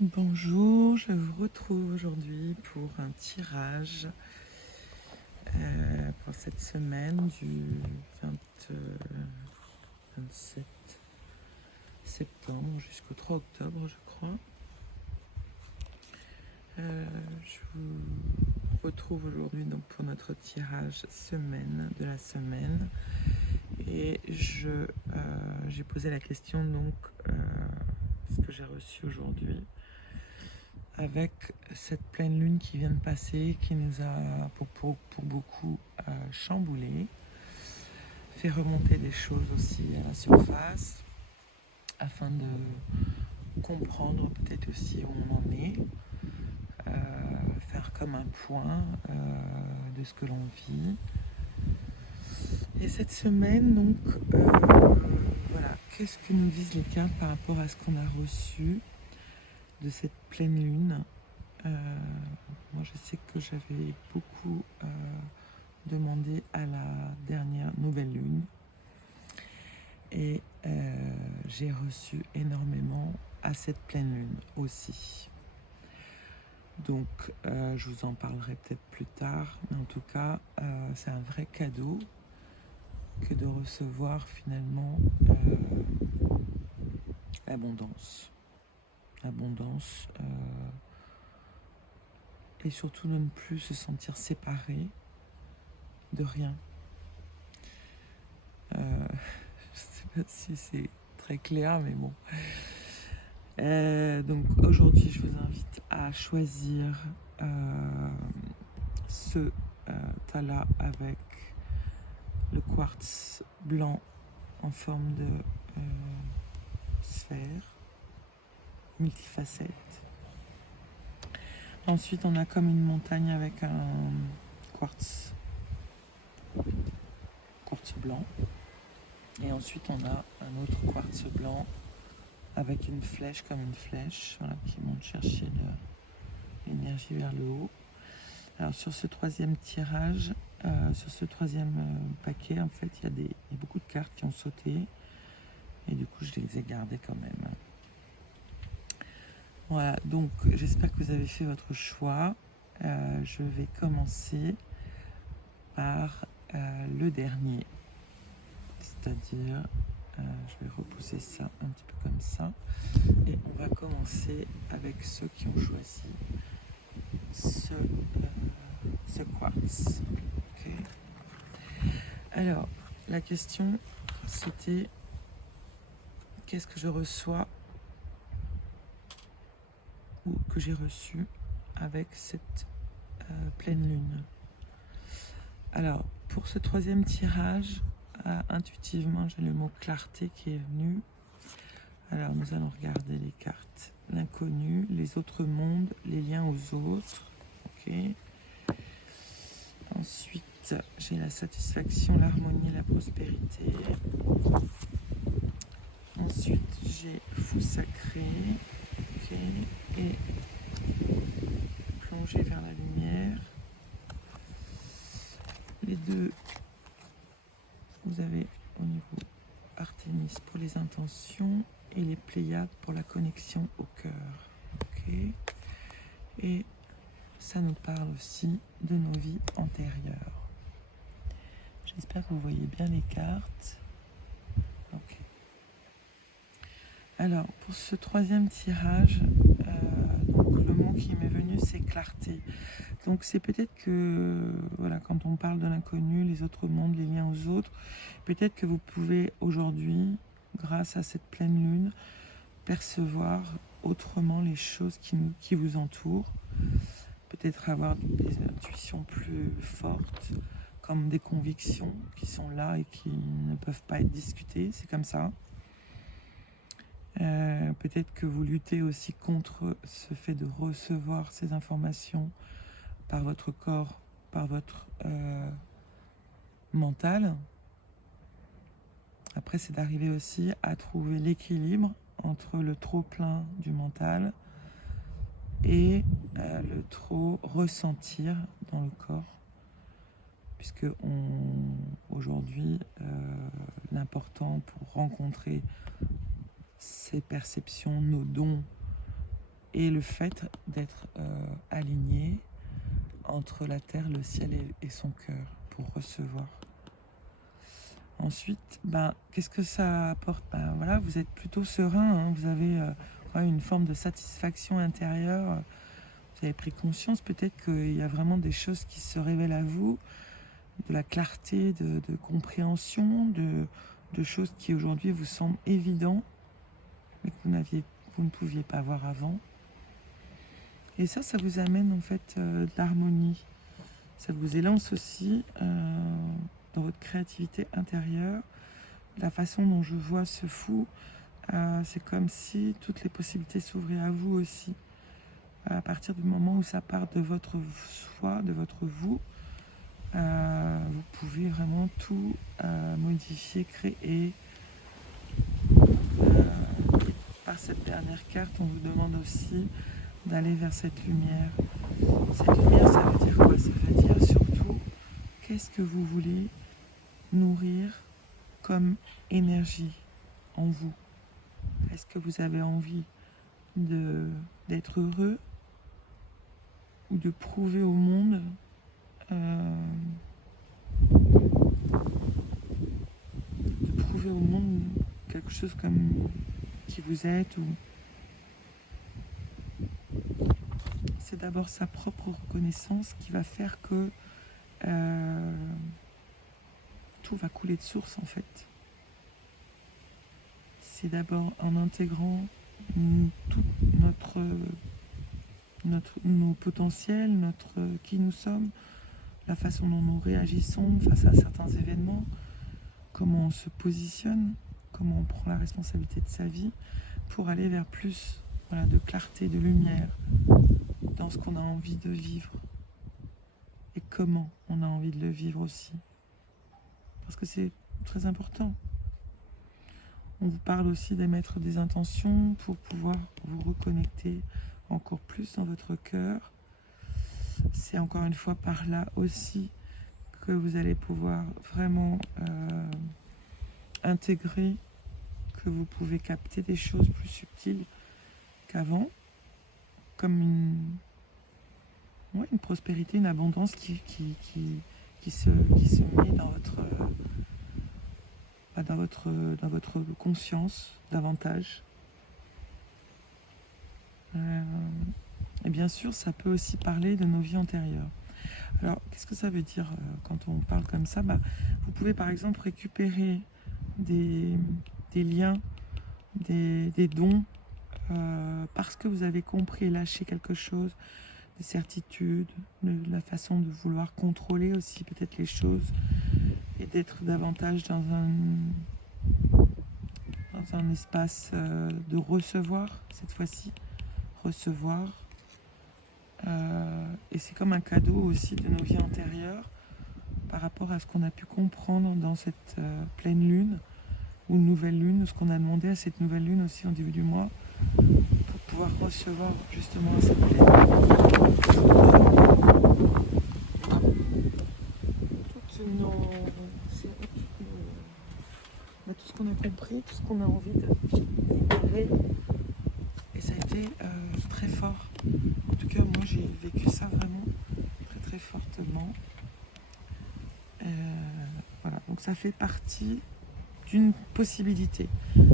Bonjour, je vous retrouve aujourd'hui pour un tirage pour cette semaine du 27 septembre jusqu'au 3 octobre, je crois. Je vous retrouve aujourd'hui donc pour notre tirage de la semaine. Et j'ai posé la question donc ce que j'ai reçu aujourd'hui avec cette pleine lune qui vient de passer, qui nous a pour beaucoup chamboulé, fait remonter des choses aussi à la surface afin de comprendre peut-être aussi où on en est, faire comme un point de ce que l'on vit. Et cette semaine, donc, voilà, qu'est-ce que nous disent les cartes par rapport à ce qu'on a reçu de cette pleine lune? Moi, je sais que j'avais beaucoup demandé à la dernière nouvelle lune et j'ai reçu énormément à cette pleine lune aussi. Donc, je vous en parlerai peut-être plus tard, mais en tout cas, c'est un vrai cadeau que de recevoir finalement l'abondance. Et surtout de ne plus se sentir séparé de rien. Je ne sais pas si c'est très clair, mais bon. Donc aujourd'hui, je vous invite à choisir ce tas-là avec le quartz blanc en forme de sphère multifacette. Ensuite, on a comme une montagne avec un quartz blanc. Et ensuite, on a un autre quartz blanc avec une flèche comme une flèche, voilà, qui monte chercher l'énergie vers le haut. Alors sur ce troisième tirage, sur ce troisième paquet, en fait, il y a beaucoup de cartes qui ont sauté. Et du coup, je les ai gardées quand même. Voilà, donc j'espère que vous avez fait votre choix. Je vais commencer par le dernier. C'est-à-dire, je vais repousser ça un petit peu comme ça. Et on va commencer avec ceux qui ont choisi ce quartz. Okay. Alors, la question, c'était qu'est-ce que je reçois ou que j'ai reçu avec cette pleine lune. Alors, pour ce troisième tirage, intuitivement, j'ai le mot clarté qui est venu. Alors, nous allons regarder les cartes. L'inconnu, les autres mondes, les liens aux autres. Ok. Ensuite, j'ai la satisfaction, l'harmonie, la prospérité. Ensuite, j'ai fou sacré. Ok. Et plonger vers la lumière. Les deux, vous avez au niveau Artémis pour les intentions et les Pléiades pour la connexion au cœur. Ok. Et ça nous parle aussi de nos vies antérieures. J'espère que vous voyez bien les cartes. Ok. Alors, pour ce troisième tirage, donc le mot qui m'est venu, c'est clarté. Donc, c'est peut-être que, voilà, quand on parle de l'inconnu, les autres mondes, les liens aux autres, peut-être que vous pouvez aujourd'hui, grâce à cette pleine lune, percevoir autrement les choses qui vous entourent. Peut-être avoir des intuitions plus fortes, comme des convictions qui sont là et qui ne peuvent pas être discutées, c'est comme ça. Peut-être que vous luttez aussi contre ce fait de recevoir ces informations par votre corps, par votre mental. Après, c'est d'arriver aussi à trouver l'équilibre entre le trop plein du mental et le trop ressentir dans le corps. Puisque aujourd'hui, l'important pour rencontrer ces perceptions, nos dons et le fait d'être aligné entre la terre, le ciel et son cœur pour recevoir. Ensuite, qu'est-ce que ça apporte? Voilà, vous êtes plutôt serein, hein, vous avez une forme de satisfaction intérieure. Vous avez pris conscience peut-être qu'il y a vraiment des choses qui se révèlent à vous, de la clarté, de compréhension, de choses qui aujourd'hui vous semblent évidentes, mais que vous ne pouviez pas voir avant. Et ça vous amène en fait de l'harmonie. Ça vous élance aussi dans votre créativité intérieure. La façon dont je vois ce fou, c'est comme si toutes les possibilités s'ouvraient à vous aussi. À partir du moment où ça part de votre soi, de votre vous, vous pouvez vraiment tout modifier, créer. Par cette dernière carte, on vous demande aussi d'aller vers cette lumière. Cette lumière, ça veut dire quoi? Ça veut dire surtout, qu'est-ce que vous voulez nourrir comme énergie en vous? Est-ce que vous avez envie d'être heureux ou de prouver au monde quelque chose comme qui vous êtes ou... C'est d'abord sa propre reconnaissance qui va faire que tout va couler de source en fait. C'est d'abord en intégrant tout nos potentiels, qui nous sommes, la façon dont nous réagissons face à certains événements, comment on se positionne, comment on prend la responsabilité de sa vie pour aller vers plus de clarté, de lumière dans ce qu'on a envie de vivre et comment on a envie de le vivre aussi. Parce que c'est très important. On vous parle aussi d'émettre des intentions pour pouvoir vous reconnecter encore plus dans votre cœur. C'est encore une fois par là aussi que vous allez pouvoir vraiment intégrer, que vous pouvez capter des choses plus subtiles qu'avant, comme une prospérité, une abondance qui se met dans votre conscience davantage. Et bien sûr, ça peut aussi parler de nos vies antérieures. Alors, qu'est-ce que ça veut dire quand on parle comme ça? Vous pouvez par exemple récupérer des liens, des dons, parce que vous avez compris et lâché quelque chose, des certitudes, de la façon de vouloir contrôler aussi peut-être les choses et d'être davantage dans un espace de recevoir cette fois-ci. Recevoir. Et c'est comme un cadeau aussi de nos vies antérieures par rapport à ce qu'on a pu comprendre dans cette pleine lune ou nouvelle lune, ce qu'on a demandé à cette nouvelle lune aussi en début du mois pour pouvoir recevoir justement cette pleine lune. Tout ce qu'on a compris, tout ce qu'on a envie de libérer. Et ça a été très fort. En tout cas, moi j'ai vécu ça vraiment très très fortement. Voilà, donc ça fait partie d'une possibilité.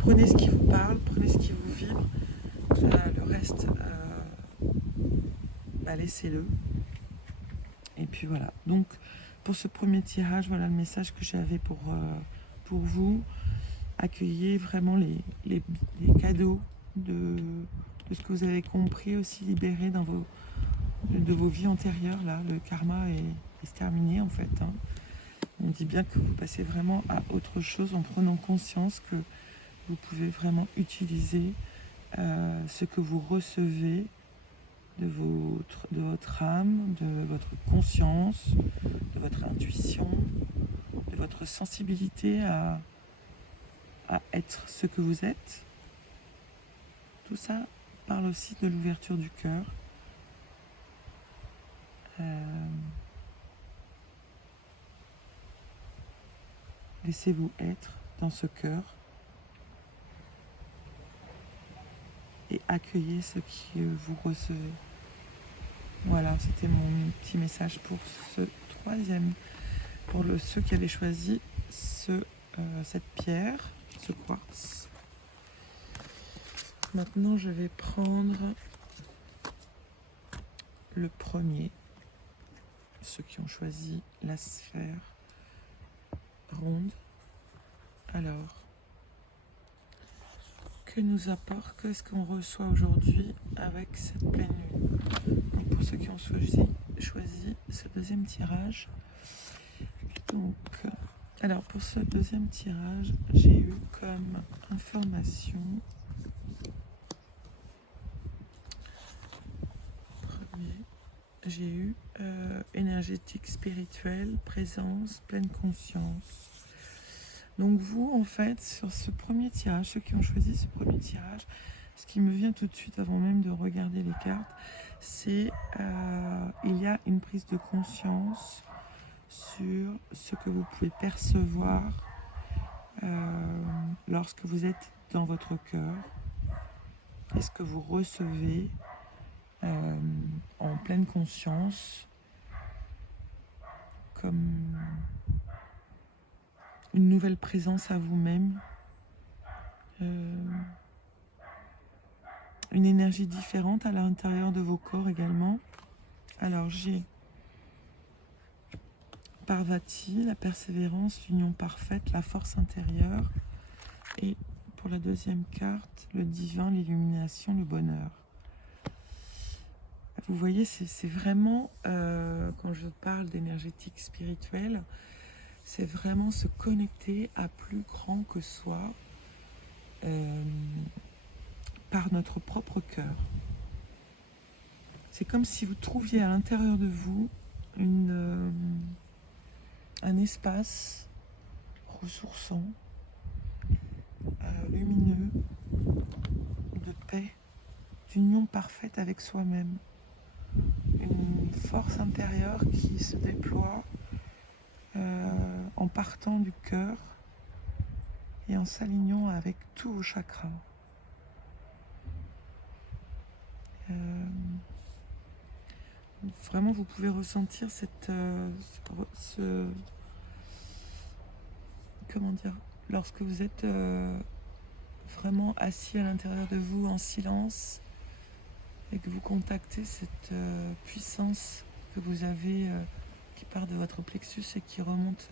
Prenez ce qui vous parle, prenez ce qui vous vibre. Le reste, laissez-le. Et puis voilà. Donc pour ce premier tirage, voilà le message que j'avais pour vous. Accueillez vraiment les cadeaux de ce que vous avez compris, aussi libéré de vos vies antérieures. Là, le karma est terminé en fait. On dit bien que vous passez vraiment à autre chose en prenant conscience que vous pouvez vraiment utiliser ce que vous recevez de votre âme, de votre conscience, de votre intuition, de votre sensibilité à être ce que vous êtes. Tout ça parle aussi de l'ouverture du cœur. Laissez-vous être dans ce cœur. et accueillez ce que vous recevez. Voilà, c'était mon petit message pour ce troisième, pour ceux qui avaient choisi cette pierre, ce quartz. Maintenant, je vais prendre le premier, ceux qui ont choisi la sphère ronde. Alors, que nous apporte, qu'est-ce qu'on reçoit aujourd'hui avec cette pleine lune? Donc, pour ceux qui ont choisi ce deuxième tirage, donc, alors pour ce deuxième tirage, j'ai eu comme information j'ai eu énergétique, spirituelle, présence, pleine conscience. Donc vous, en fait, sur ce premier tirage, ceux qui ont choisi ce premier tirage, ce qui me vient tout de suite avant même de regarder les cartes, c'est il y a une prise de conscience sur ce que vous pouvez percevoir lorsque vous êtes dans votre cœur et ce que vous recevez en pleine conscience comme une nouvelle présence à vous-même, une énergie différente à l'intérieur de vos corps également. Alors j'ai Parvati, la persévérance, l'union parfaite, la force intérieure, et pour la deuxième carte, le divin, l'illumination, le bonheur. Vous voyez, c'est vraiment, quand je parle d'énergétique spirituelle, c'est vraiment se connecter à plus grand que soi par notre propre cœur. C'est comme si vous trouviez à l'intérieur de vous un espace ressourçant, lumineux, de paix, d'union parfaite avec soi-même. Une force intérieure qui se déploie en partant du cœur et en s'alignant avec tous vos chakras. Vraiment, vous pouvez ressentir comment dire, lorsque vous êtes vraiment assis à l'intérieur de vous en silence et que vous contactez cette puissance que vous avez qui part de votre plexus et qui remonte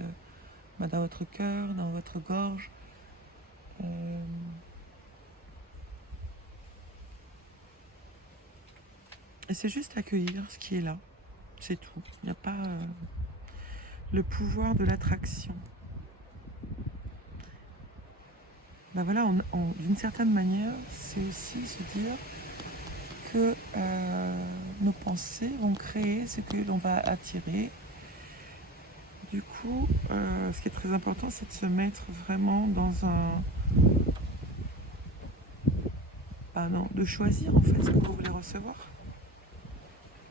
dans votre cœur, dans votre gorge. Et c'est juste accueillir ce qui est là, c'est tout. Il n'y a pas le pouvoir de l'attraction. Ben voilà, d'une certaine manière, c'est aussi se dire que nos pensées vont créer ce que l'on va attirer. Du coup, ce qui est très important, c'est de se mettre vraiment dans de choisir en fait ce que vous voulez recevoir.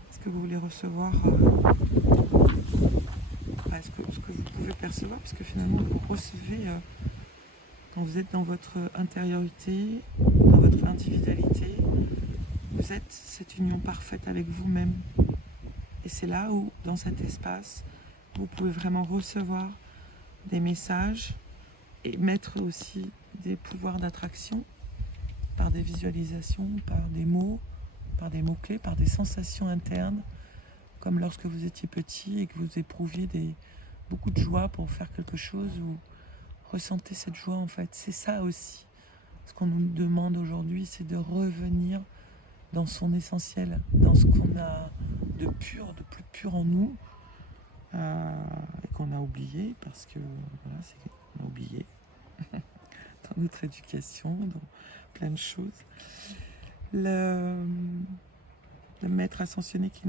Est-ce que vous voulez recevoir ce que vous pouvez percevoir, parce que finalement vous recevez quand vous êtes dans votre intériorité, dans votre individualité, vous êtes cette union parfaite avec vous-même. Et c'est là où, dans cet espace, vous pouvez vraiment recevoir des messages et mettre aussi des pouvoirs d'attraction par des visualisations, par des mots mots-clés, par des sensations internes, comme lorsque vous étiez petit et que vous éprouviez beaucoup de joie pour faire quelque chose, ou ressentez cette joie en fait. C'est ça aussi. Ce qu'on nous demande aujourd'hui, c'est de revenir dans son essentiel, dans ce qu'on a de pur, de plus pur en nous, et qu'on a oublié, parce que voilà, c'est qu'on a oublié dans notre éducation, dans plein de choses. Le maître ascensionné qui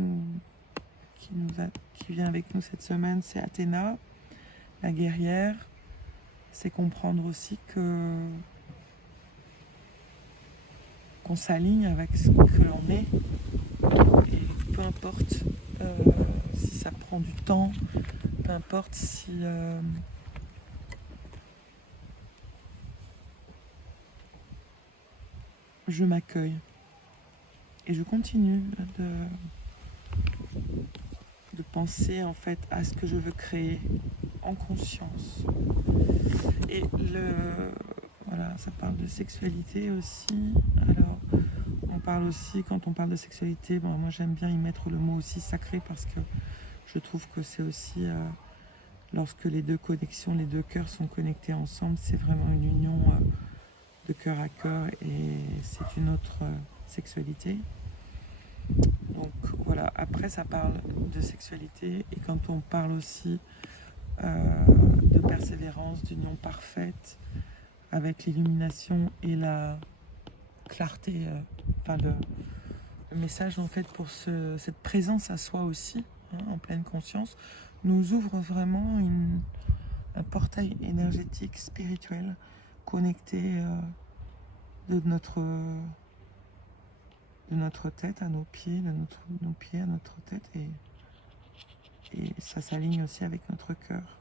vient avec nous cette semaine, c'est Athéna, la guerrière. C'est comprendre aussi qu'on s'aligne avec ce que l'on est, et peu importe si ça prend du temps, peu importe si je m'accueille. Et je continue de penser en fait à ce que je veux créer en conscience. Et voilà, ça parle de sexualité aussi. Alors, on parle aussi, quand on parle de sexualité, bon, moi j'aime bien y mettre le mot aussi sacré parce que je trouve que c'est aussi, lorsque les deux connexions, les deux cœurs sont connectés ensemble, c'est vraiment une union de cœur à cœur et c'est une autre sexualité. Donc voilà, après ça parle de sexualité et quand on parle aussi de persévérance, d'union parfaite avec l'illumination et la clarté, enfin le message en fait pour cette présence à soi aussi, hein, en pleine conscience, nous ouvre vraiment un portail énergétique, spirituel, connecté de notre tête à nos pieds, de nos pieds à notre tête, et ça s'aligne aussi avec notre cœur.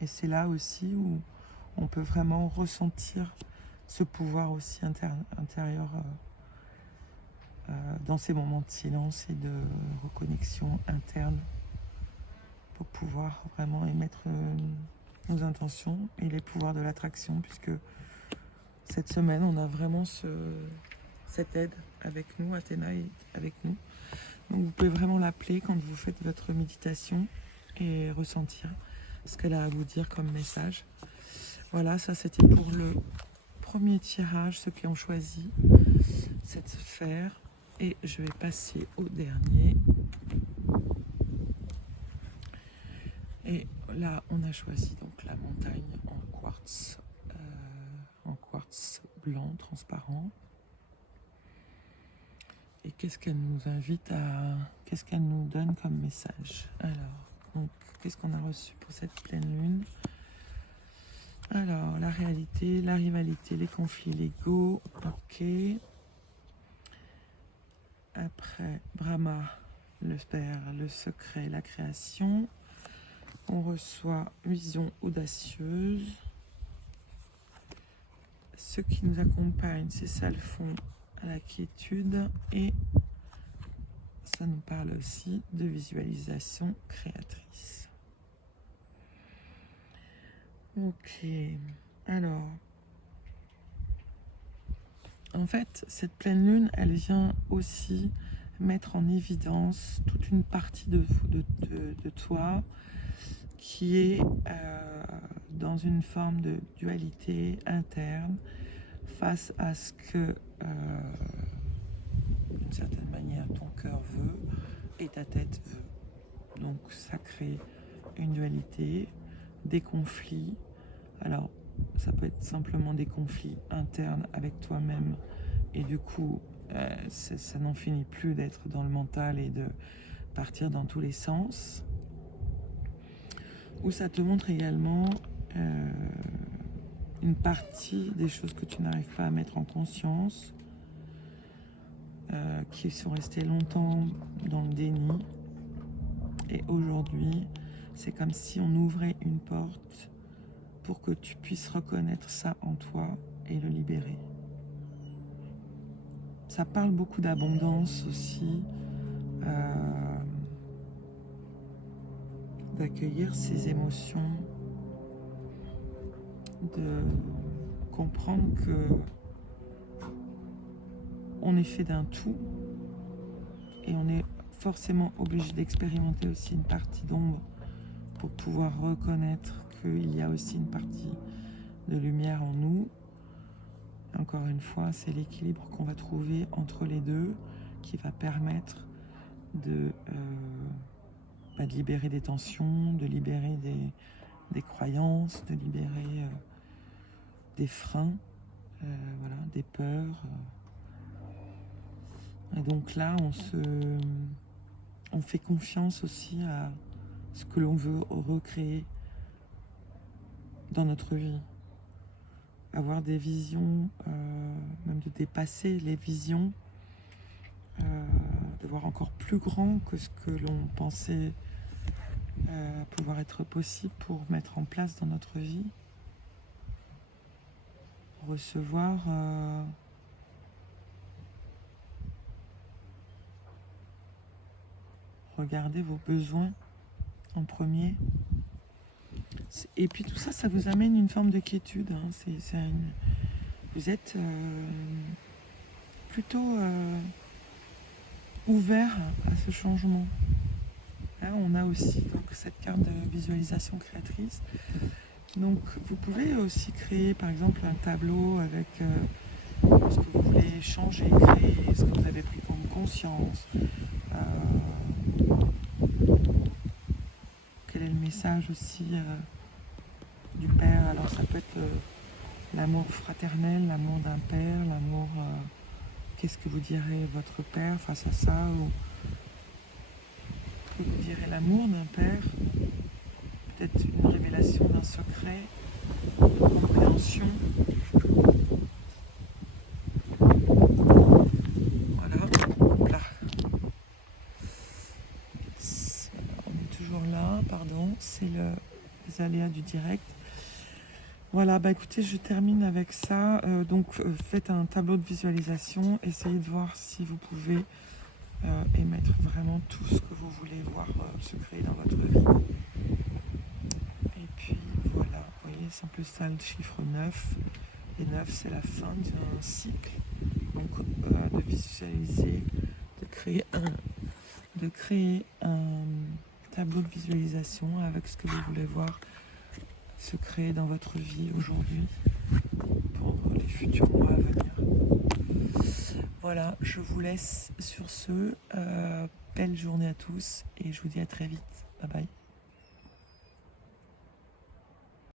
Et c'est là aussi où on peut vraiment ressentir ce pouvoir aussi intérieur dans ces moments de silence et de reconnexion interne pour pouvoir vraiment émettre nos intentions et les pouvoirs de l'attraction, puisque cette semaine on a vraiment cette aide avec nous, Athéna est avec nous. Donc vous pouvez vraiment l'appeler quand vous faites votre méditation et ressentir ce qu'elle a à vous dire comme message. Voilà, ça c'était pour le premier tirage, ceux qui ont choisi cette sphère. Et je vais passer au dernier. Et là, on a choisi donc la montagne en quartz blanc, transparent. Et qu'est-ce qu'elle nous qu'est-ce qu'elle nous donne comme message? Alors, donc, qu'est-ce qu'on a reçu pour cette pleine lune? Alors, la réalité, la rivalité, les conflits légaux, ok. Après, Brahma, le père, le secret, la création. On reçoit vision audacieuse. Ce qui nous accompagne, c'est ça le fond à la quiétude. Et ça nous parle aussi de visualisation créatrice. Ok, alors, en fait, cette pleine lune, elle vient aussi mettre en évidence toute une partie de toi qui est dans une forme de dualité interne face à ce que, d'une certaine manière, ton cœur veut et ta tête veut. Donc ça crée une dualité, des conflits. Alors, ça peut être simplement des conflits internes avec toi-même et du coup, ça n'en finit plus d'être dans le mental et de partir dans tous les sens. Ou ça te montre également une partie des choses que tu n'arrives pas à mettre en conscience, qui sont restées longtemps dans le déni. Et aujourd'hui, c'est comme si on ouvrait une porte pour que tu puisses reconnaître ça en toi et le libérer. Ça parle beaucoup d'abondance aussi, d'accueillir ses émotions, de comprendre que on est fait d'un tout et on est forcément obligé d'expérimenter aussi une partie d'ombre pour pouvoir reconnaître qu'il y a aussi une partie de lumière en nous. Encore une fois, c'est l'équilibre qu'on va trouver entre les deux qui va permettre de libérer des tensions, de libérer des croyances, de libérer des freins, voilà, des peurs. Et donc là, on fait confiance aussi à ce que l'on veut recréer dans notre vie. Avoir des visions, même de dépasser les visions, de voir encore plus grand que ce que l'on pensait pouvoir être possible pour mettre en place dans notre vie. Recevoir regardez vos besoins en premier. Et puis tout ça, ça vous amène une forme de quiétude. Hein. Vous êtes plutôt ouvert à ce changement. Là, on a aussi donc, cette carte de visualisation créatrice. Donc vous pouvez aussi créer par exemple un tableau avec ce que vous voulez changer, créer, ce que vous avez pris comme conscience. Quel est le message aussi du père? Alors ça peut être l'amour fraternel, l'amour d'un père, l'amour... qu'est-ce que vous direz votre père face à ça? Ou que vous direz l'amour d'un père? Peut-être une révélation d'un secret, une compréhension. Voilà. Là. On est toujours là, pardon. C'est les aléas du direct. Voilà, bah écoutez, je termine avec ça. Faites un tableau de visualisation. Essayez de voir si vous pouvez émettre vraiment tout ce que vous voulez voir se créer dans votre vie. Et puis voilà, vous voyez, c'est un peu ça le chiffre 9. Et 9, c'est la fin d'un cycle. Donc de visualiser, de créer un tableau de visualisation avec ce que vous voulez voir se créer dans votre vie aujourd'hui pour les futurs mois à venir. Voilà, je vous laisse sur ce. Belle journée à tous et je vous dis à très vite. Bye bye.